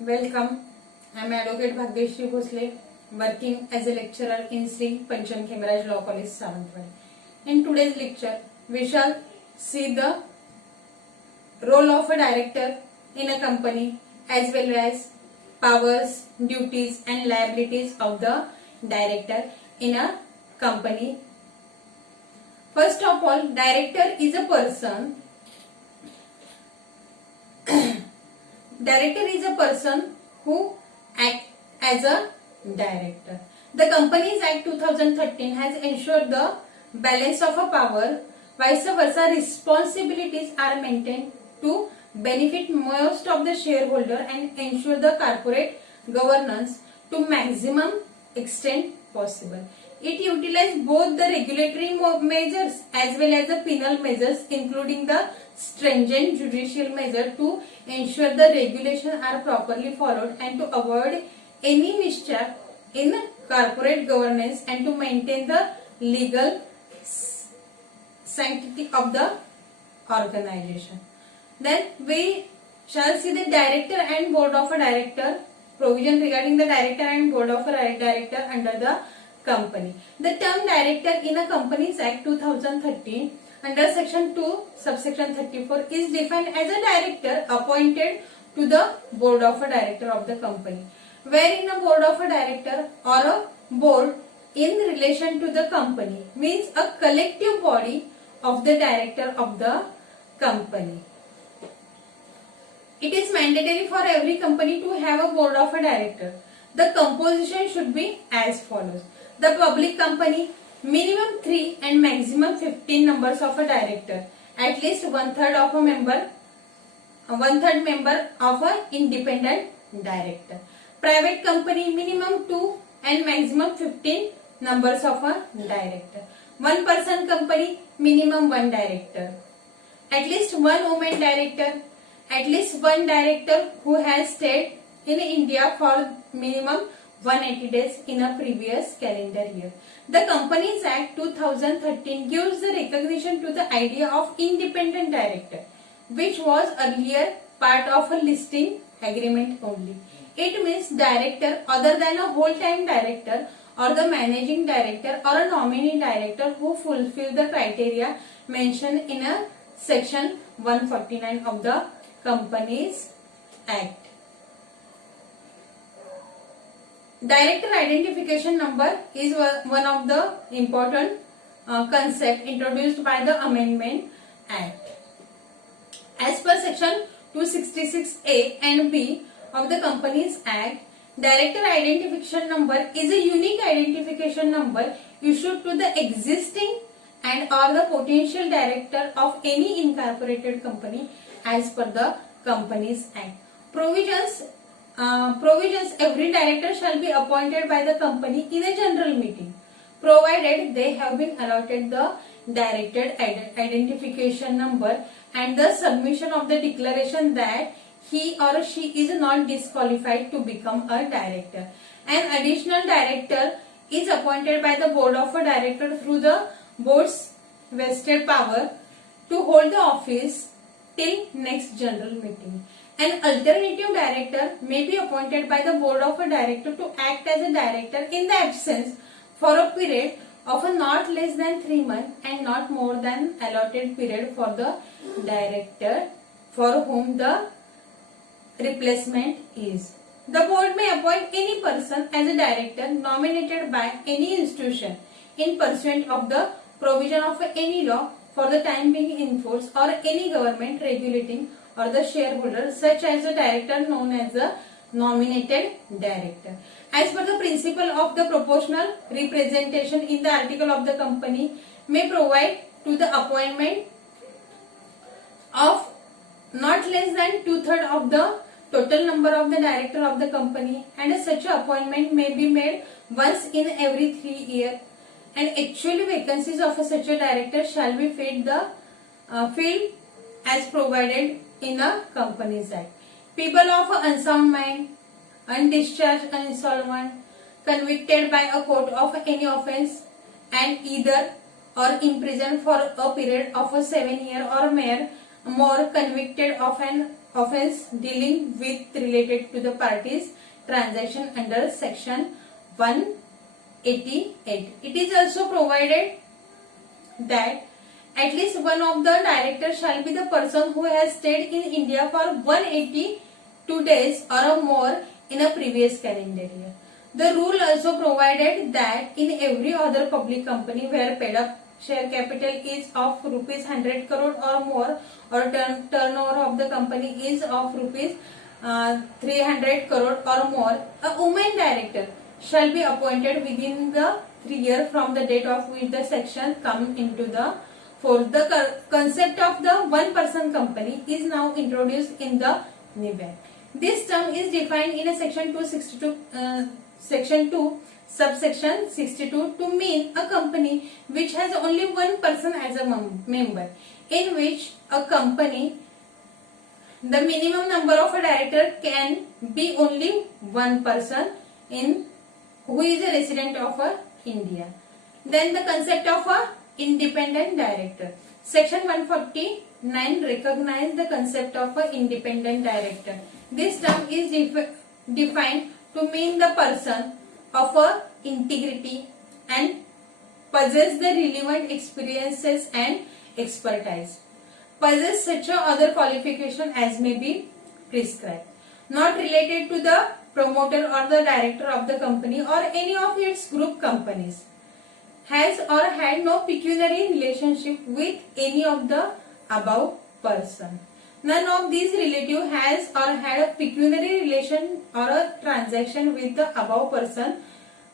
Welcome. I am Advocate Bhagyashree Bhosle, working as a lecturer in Sri Pancham Khemaraj Law College, Savantwadi. In today's lecture, we shall see the role of a director in a company as well as powers, duties and liabilities of the director in a company. First of all, director is a person. Director is a person who acts as a director. The Companies Act 2013 has ensured the balance of a power. Vice versa, responsibilities are maintained to benefit most of the shareholder and ensure the corporate governance to maximum extent possible. It utilizes both the regulatory measures as well as the penal measures, including the stringent judicial measure to ensure the regulations are properly followed and to avoid any mischief in corporate governance and to maintain the legal sanctity of the organization. Then we shall see the director and board of a director, provision regarding the director and board of a director under the company. The term director in a Companies Act 2013 under section 2 subsection 34 is defined as a director appointed to the board of a director of the company, wherein a board of a director or a board in relation to the company means a collective body of the director of the company. It is mandatory for every company to have a board of a director. The composition should be as follows. The public company, minimum 3 and maximum 15 numbers of a director, at least one-third member of a independent director. Private company, minimum 2 and maximum 15 numbers of a director. One person company, minimum 1 director. At least one woman director. At least one director who has stayed in India for minimum 180 days in a previous calendar year. The Companies Act 2013 gives the recognition to the idea of independent director, which was earlier part of a listing agreement only. It means director other than a whole-time director or the managing director or a nominee director who fulfill the criteria mentioned in a section 149 of the Companies Act. Director identification number is one of the important concept introduced by the Amendment Act. As per section 266A and B of the Companies Act, director identification number is a unique identification number issued to the existing and or the potential director of any incorporated company as per the Companies Act. Provisions every director shall be appointed by the company in a general meeting, provided they have been allotted the director identification number and the submission of the declaration that he or she is not disqualified to become a director. An additional director is appointed by the board of a director through the board's vested power to hold the office till next general meeting. An alternative director may be appointed by the board of a director to act as a director in the absence for a period of not less than 3 months and not more than allotted period for the director for whom the replacement is. The board may appoint any person as a director nominated by any institution in pursuant of the provision of any law for the time being in force or any government regulating or the shareholder, such as a director known as a nominated director. As per the principle of the proportional representation in the article of the company may provide to the appointment of not less than 2/3 of the total number of the director of the company, and such a appointment may be made once in every 3 years, and actually vacancies of such a director shall be filled as provided in a Companies Act. People of unsound mind, undischarged, insolvent, convicted by a court of any offence, and either or imprisoned for a period of 7 years or more, convicted of an offence dealing with related to the parties transaction under section 188. It is also provided that at least one of the directors shall be the person who has stayed in India for 182 days or more in a previous calendar year. The rule also provided that in every other public company where paid up share capital is of rupees 100 crore or more, or turnover of the company is of rupees 300 crore or more, a woman director shall be appointed within the 3 years from the date of which the section come into the force. The concept of the one person company is now introduced in the NIBAC. This term is defined in a section 262 section 2 subsection 62 to mean a company which has only one person as a member, in which a company the minimum number of a director can be only one person in who is a resident of India. Then the concept of a independent director. Section 149 recognize the concept of a independent director. This term is defined to mean the person of a integrity and possess the relevant experiences and expertise, possess such a other qualification as may be prescribed, not related to the promoter or the director of the company or any of its group companies, has or had no pecuniary relationship with any of the above person. None of these relative has or had a pecuniary relation or a transaction with the above person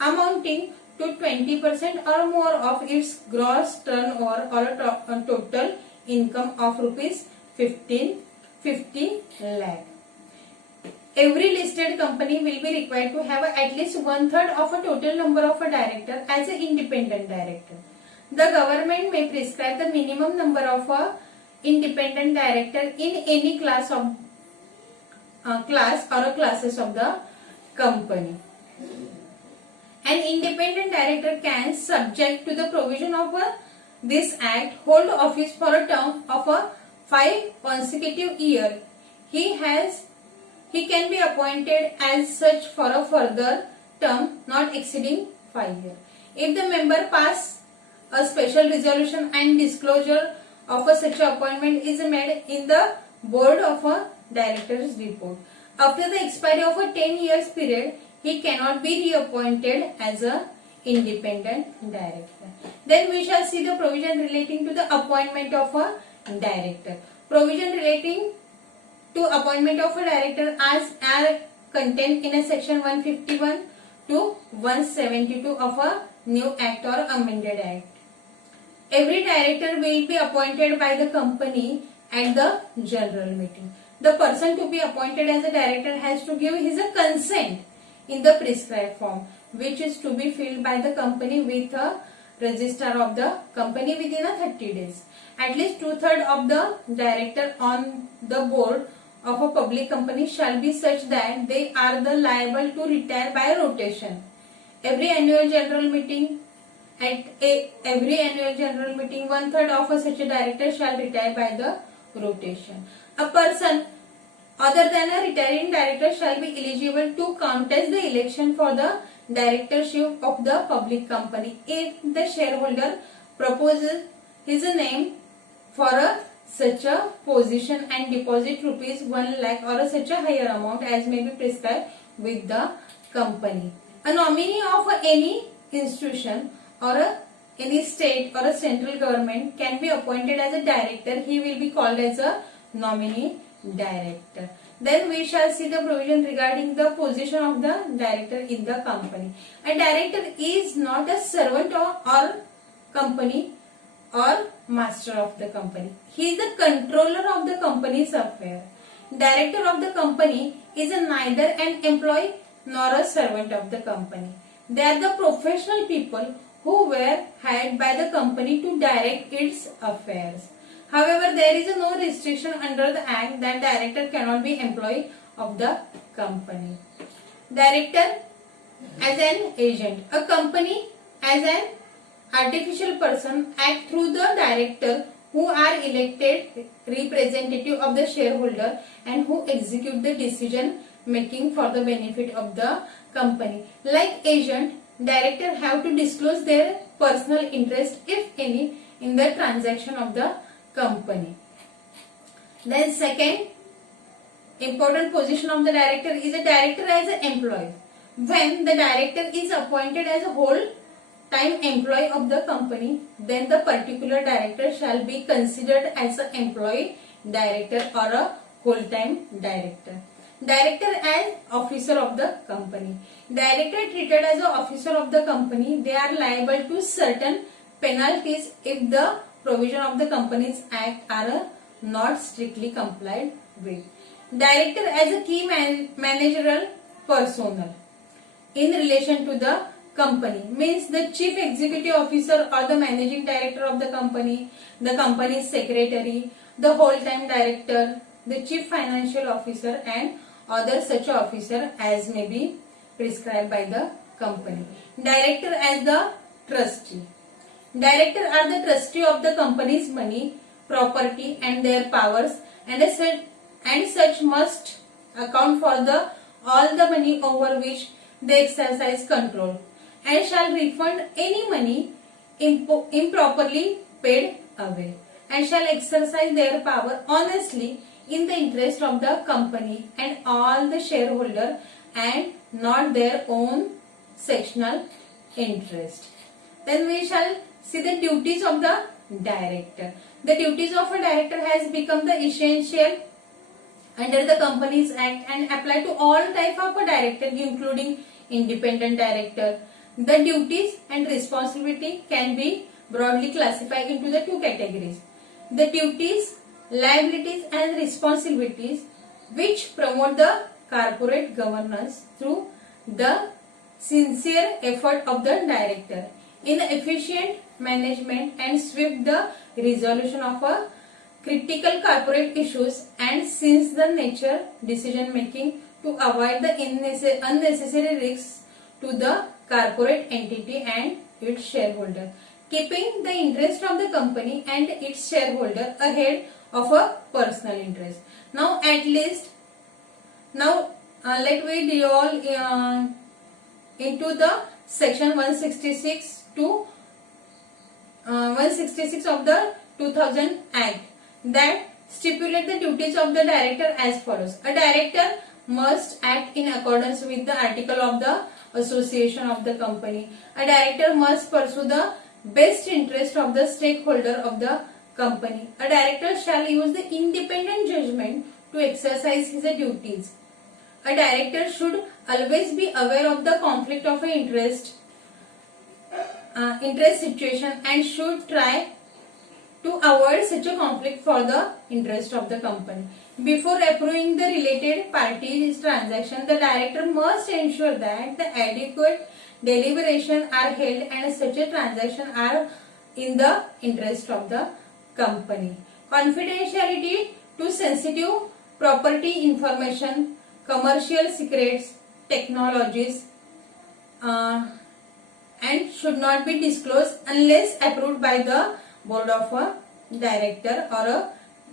amounting to 20% or more of its gross turnover or a total income of rupees 50 lakh. Every listed company will be required to have at least 1/3 of a total number of a director as an independent director. The government may prescribe the minimum number of a independent director in any class or classes of the company. An independent director can, subject to the provision of this act, hold office for a term of 5 consecutive years. He can be appointed as such for a further term not exceeding 5 years. If the member pass a special resolution and disclosure of such appointment is made in the board of a director's report. After the expiry of a 10 years period, he cannot be reappointed as a independent director. Then we shall see the provision relating to the appointment of a director. Provision relating to appointment of a director as are contained in a section 151 to 172 of a new act or amended act. Every director will be appointed by the company at the general meeting. The person to be appointed as a director has to give his consent in the prescribed form, which is to be filled by the company with a registrar of the company within 30 days. At least 2/3 of the director on the board of a public company shall be such that they are the liable to retire by rotation. Every annual general meeting, 1/3 of such a director shall retire by the rotation. A person other than a retiring director shall be eligible to contest the election for the directorship of the public company if the shareholder proposes his name for such a position and deposit rupees 1 lakh or such a higher amount as may be prescribed with the company. A nominee of any institution or any state or a central government can be appointed as a director. He will be called as a nominee director. Then we shall see the provision regarding the position of the director in the company. A director is not a servant or company or master of the company. He is the controller of the company's affair. Director of the company is neither an employee nor a servant of the company. They are the professional people who were hired by the company to direct its affairs. However, there is no restriction under the act that director cannot be employee of the company. Director as an agent. A company as an artificial person act through the director who are elected representative of the shareholder and who execute the decision making for the benefit of the company. Like agent, director have to disclose their personal interest, if any, in the transaction of the company. Then second important position of the director is a director as an employee. When the director is appointed as a whole time employee of the company, then the particular director shall be considered as an employee director or a whole time director. Director as officer of the company. Director treated as an officer of the company, they are liable to certain penalties if the provision of the Companies Act are not strictly complied with. Director as a key managerial personnel in relation to the company means the chief executive officer or the managing director of the company's secretary, the whole-time director, the chief financial officer and other such officer as may be prescribed by the company. Director as the trustee. Director are the trustee of the company's money, property and their powers, and such must account for all the money over which they exercise control, and shall refund any money improperly paid away, and shall exercise their power honestly in the interest of the company and all the shareholder, and not their own sectional interest. Then we shall see the duties of the director. The duties of a director has become the essential under the Companies Act and apply to all type of a director, including independent director. The duties and responsibility can be broadly classified into the two categories. The duties, liabilities and responsibilities which promote the corporate governance through the sincere effort of the director in efficient management and swift the resolution of a critical corporate issues, and since the nature decision making to avoid the unnecessary risks to the corporate entity and its shareholder, keeping the interest of the company and its shareholder ahead of a personal interest. Now let we deal into the section 166 to 166 of the 2000 Act that stipulate the duties of the director as follows. A director must act in accordance with the article of the association of the company. A director must pursue the best interest of the stakeholder of the company. A director shall use the independent judgment to exercise his duties. A director should always be aware of the conflict of interest situation and should try to avoid such a conflict for the interest of the company. Before approving the related parties transaction, the director must ensure that the adequate deliberation are held and such a transaction are in the interest of the company. Confidentiality to sensitive property information, commercial secrets, technologies, and should not be disclosed unless approved by the board of a director or a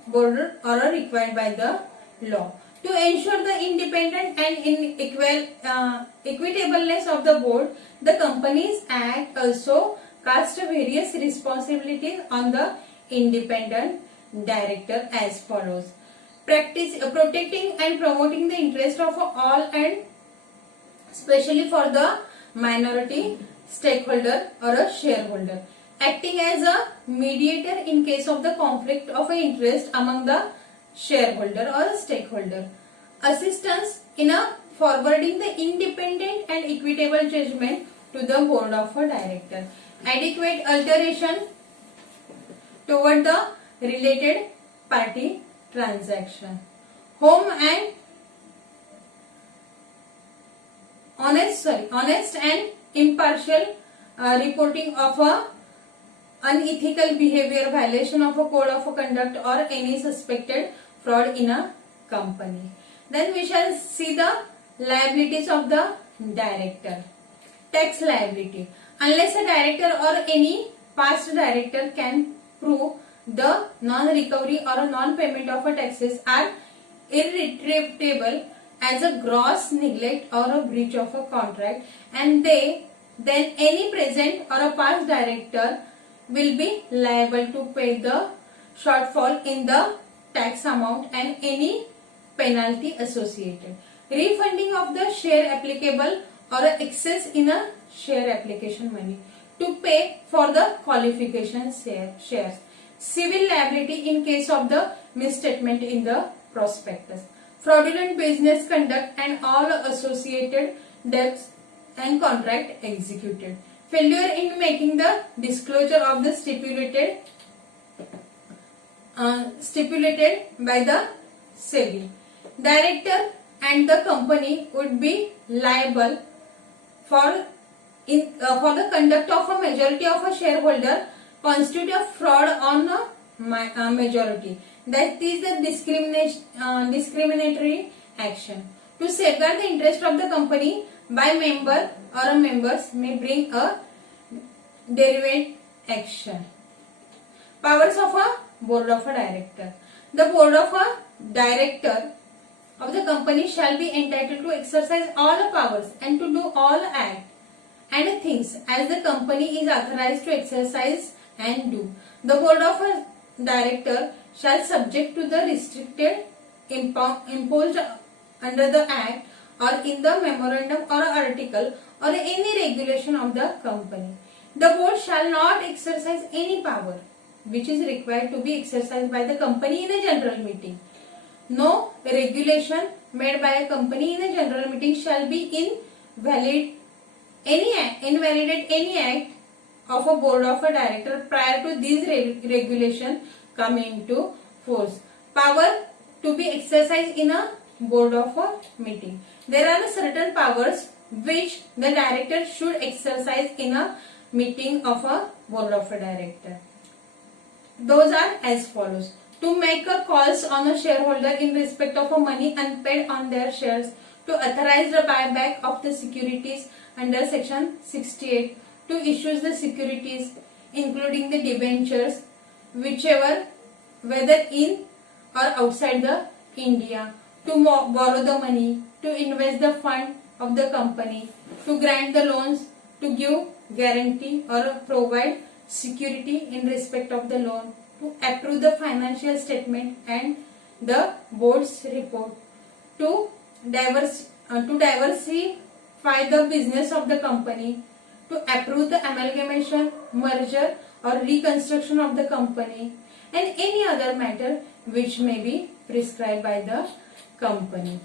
board or required by the law. To ensure the independent and equitableness of the board, the Companies Act also casts various responsibilities on the independent director as follows. Protecting and promoting the interest of all and especially for the minority stakeholder or a shareholder. Acting as a mediator in case of the conflict of interest among the shareholder or a stakeholder. Assistance in forwarding the independent and equitable judgment to the board of a director. Adequate alteration toward the related party transaction. Home and honest and impartial reporting of a unethical behavior, violation of a code of conduct or any suspected fraud in a company. Then we shall see the liabilities of the director. Tax liability. Unless a director or any past director can prove the non-recovery or a non-payment of a taxes are irretrievable as a gross neglect or a breach of a contract, and then any present or a past director will be liable to pay the shortfall in the tax amount and any penalty associated. Refunding of the share applicable or excess in a share application money to pay for the qualification shares. Civil liability in case of the misstatement in the prospectus. Fraudulent business conduct and all associated debts and contract executed. Failure in making the disclosure of the stipulated by the SEBI. Director and the company would be liable for the conduct of a majority of a shareholder constitute a fraud on a majority. That is the discriminatory action. To safeguard the interest of the company, by member or a members may bring a derivative action. Powers of a board of a director. The board of a director of the company shall be entitled to exercise all the powers and to do all acts and things as the company is authorized to exercise and do. The board of a director shall subject to the restricted imposed under the act or in the memorandum or article or any regulation of the company. The board shall not exercise any power which is required to be exercised by the company in a general meeting. No regulation made by a company in a general meeting shall be invalidate any act of a board of a director prior to these regulation come into force. Power to be exercised in a board of a meeting. There are certain powers which the director should exercise in a meeting of a board of a director. Those are as follows. To make a calls on a shareholder in respect of a money unpaid on their shares, to authorize the buyback of the securities under section 68, to issue the securities including the debentures whichever whether in or outside the India, to borrow the money, to invest the fund of the company, to grant the loans, to give guarantee or provide security in respect of the loan, to approve the financial statement and the board's report, to diversify the business of the company, to approve the amalgamation, merger or reconstruction of the company, and any other matter which may be prescribed by the company.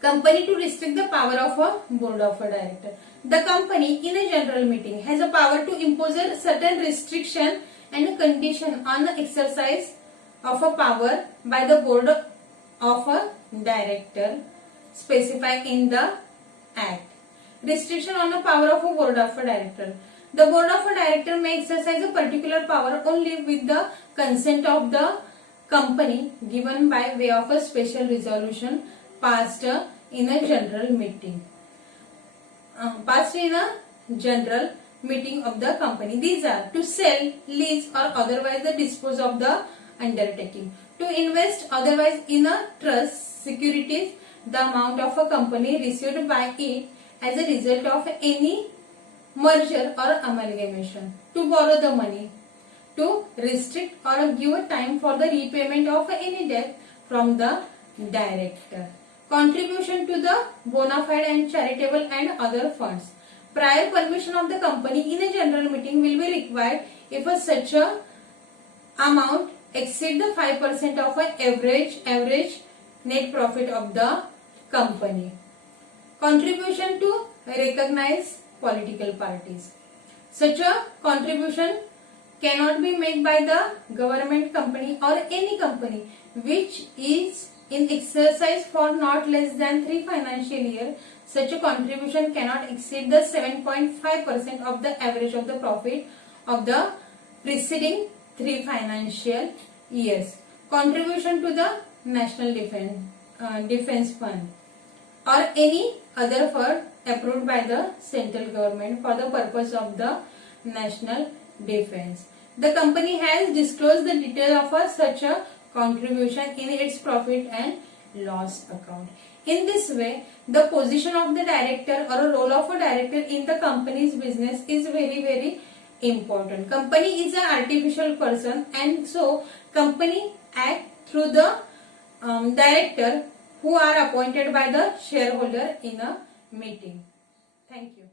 Company to restrict the power of a board of a director. The company in a general meeting has a power to impose a certain restriction and a condition on the exercise of a power by the board of a director specified in the act. Restriction on the power of a board of a director. The board of a director may exercise a particular power only with the consent of the company given by way of a special resolution passed in a general meeting. Of the company. These are to sell, lease or otherwise the dispose of the undertaking. To invest otherwise in a trust securities the amount of a company received by it as a result of any merger or amalgamation. To borrow the money. To restrict or give a time for the repayment of any debt from the director. Contribution to the bona fide and charitable and other funds. Prior permission of the company in a general meeting will be required if such a amount exceed the 5% of an average net profit of the company. Contribution to recognize political parties. Such a contribution cannot be made by the government company or any company which is in exercise for not less than 3 financial years. Such a contribution cannot exceed the 7.5% of the average of the profit of the preceding 3 financial years. Contribution to the National Defence Fund or any other fund approved by the central government for the purpose of the national defense. the company has disclosed the detail of such a contribution in its profit and loss account. In this way, the position of the director or a role of a director in the company's business is very important. Company is an artificial person, and so company act through the director who are appointed by the shareholder in a meeting. Thank you.